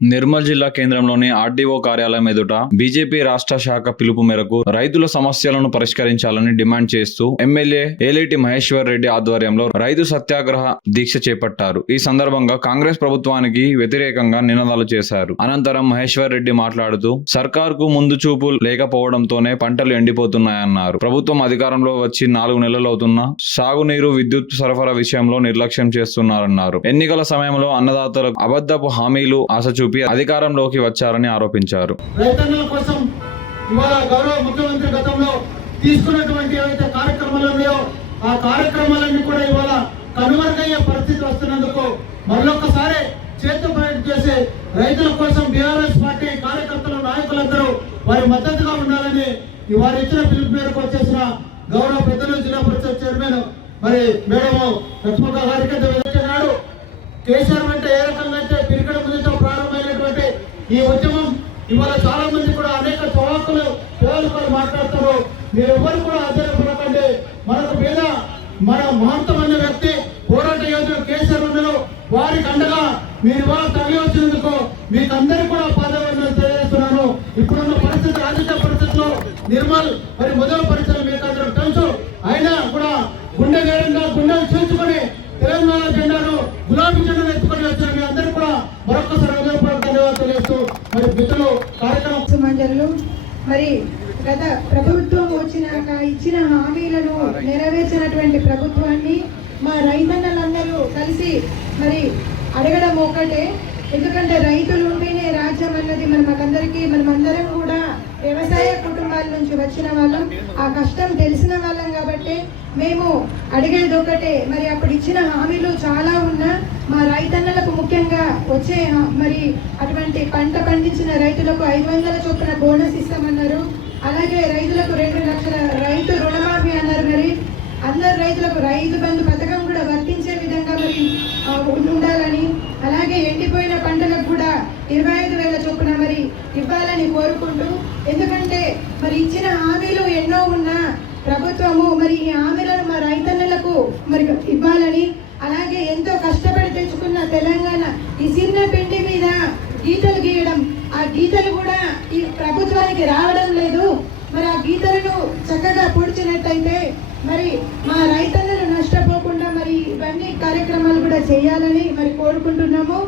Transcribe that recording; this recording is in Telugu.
నిర్మల్ జిల్లా కేంద్రంలోని ఆర్డీఓ కార్యాలయం ఎదుట బీజేపీ రాష్ట్ర శాఖ పిలుపు మేరకు రైతుల సమస్యలను పరిష్కరించాలని డిమాండ్ చేస్తూ ఎమ్మెల్యే ఏలేటి మహేశ్వర్ రెడ్డి ఆధ్వర్యంలో రైతు సత్యాగ్రహ దీక్ష చేపట్టారు. ఈ సందర్భంగా కాంగ్రెస్ ప్రభుత్వానికి వ్యతిరేకంగా నినాదాలు చేశారు. అనంతరం మహేశ్వర్ రెడ్డి మాట్లాడుతూ సర్కార్కు ముందు చూపు లేకపోవడంతోనే పంటలు ఎండిపోతున్నాయన్నారు. ప్రభుత్వం అధికారంలో వచ్చి 4 నెలలవుతున్నా సాగునీరు, విద్యుత్ సరఫరా విషయంలో నిర్లక్ష్యం చేస్తున్నారన్నారు. ఎన్నికల సమయంలో అన్నదాతలకు అబద్ధపు హామీలు ఆశ అధికారంలోకి వచ్చారని ఆరోపించారు. రైతన్నల కోసం ఇవాళ గౌరవ ముఖ్యమంత్రి గతంలో తీసుకున్నటువంటి ఏవైతే కార్యక్రమాలు ఉన్నాయో ఆ కార్యక్రమాలన్నీ కూడా ఇవాళ కనుమరుగయ్యే పరిస్థితి వస్తున్నందుకు మరొకసారి చేతు ప్రయత్నం చేసి రైతుల కోసం బీఆర్ఎస్ పార్టీ కార్యకర్తలు, నాయకులందరూ వారి మద్దతుగా ఉండాలని వారు ఇచ్చిన పిలుపు మేరకు వచ్చేసిన గౌరవ పెద్దలు జిల్లా పరిషత్ చైర్మన్ మరి మేడం లక్ష్మక్క గారికి నాడు కేసీఆర్ అంటే ఏ రకంగా అయితే పిరికడ ముందుతో ప్రారంభమైనటువంటి ఈ ఉద్యమం ఇవాళ చాలా మంది కూడా అనేక చౌకలు పేదలు మాట్లాడుతారు. మీరు ఎవరు కూడా ఆశ్చర్యపడకండి. మనకు మీద మన మహంతమైన వ్యక్తి పోరాట యోధులు కేసీఆర్ ఉన్నారు. వారికి అండగా మీరు ఇవాళ తరలి వచ్చినందుకు మీకు అందరికీ కూడా పాదవందనాలు తెలియజేస్తున్నాను. ఇప్పుడున్న పరిస్థితి, రాజకీయ పరిస్థితుల్లో నిర్మల్ మరి మొదటి పరిస్థితులు మీకు అందరూ తెలుసు. అయినా కూడా గుండె ధైర్యంగా గుండెలు చేర్చుకొని తెలంగాణ జెండాను, గులాబీ జెండాను ఎత్తుకొని వచ్చిన మీ అందరూ కూడా మరొకసారి ధన్యవాదాలు తెలియజేస్తూ మరి మిత్రులు కార్యక్రమం మరి గత ప్రభుత్వం వచ్చినాక ఇచ్చిన హామీలను నెరవేర్చినటువంటి ప్రభుత్వాన్ని మా రైతన్నలందరూ కలిసి మరి అడగడం ఒకటే. ఎందుకంటే రైతులు ఉంటేనే రాజ్యం అన్నది మనమందరం కూడా వ్యవసాయ కుటుంబాల నుంచి వచ్చిన వాళ్ళం, ఆ కష్టం తెలిసిన వాళ్ళం కాబట్టి మేము అడిగేది ఒకటే. మరి అప్పుడు ఇచ్చిన హామీలు చాలా ఉన్నా మా రైతన్నలకు ముఖ్యంగా వచ్చే మరి అటువంటి పంట పండించిన రైతులకు 500 చొప్పున బోనస్ ఇస్తామన్నారు. అలాగే రైతులకు 2 లక్షల రైతు రుణమాఫీ అన్నారు. మరి అందరు రైతులకు రైతు బంధు పథకం కూడా వర్తించే విధంగా మరి ఉండాలని, అలాగే ఎండిపోయిన పంటలకు కూడా 25,000 చొప్పున మరి ఇవ్వాలని కోరుకుంటూ, ఎందుకంటే మరి ఇచ్చిన హామీలు ఎన్నో ఉన్నా ప్రభుత్వము మరి ఈ హామీలను మా రైతన్నలకు మరి ఇవ్వాలని, అలాగే ఎంతో కష్టపడి తెచ్చుకున్న తెలంగాణ ఈ చిన్న పిండి మీద గీతలు గీయడం, ఆ గీతలు కూడా ఈ ప్రభుత్వానికి రావడం లేదు. మరి ఆ గీతలను చక్కగా పొడిచినట్టయితే మరి మా రైతన్నలు నష్టపోకుండా మరి ఇవన్నీ కార్యక్రమాలు కూడా చేయాలని మరి కోరుకుంటున్నాము.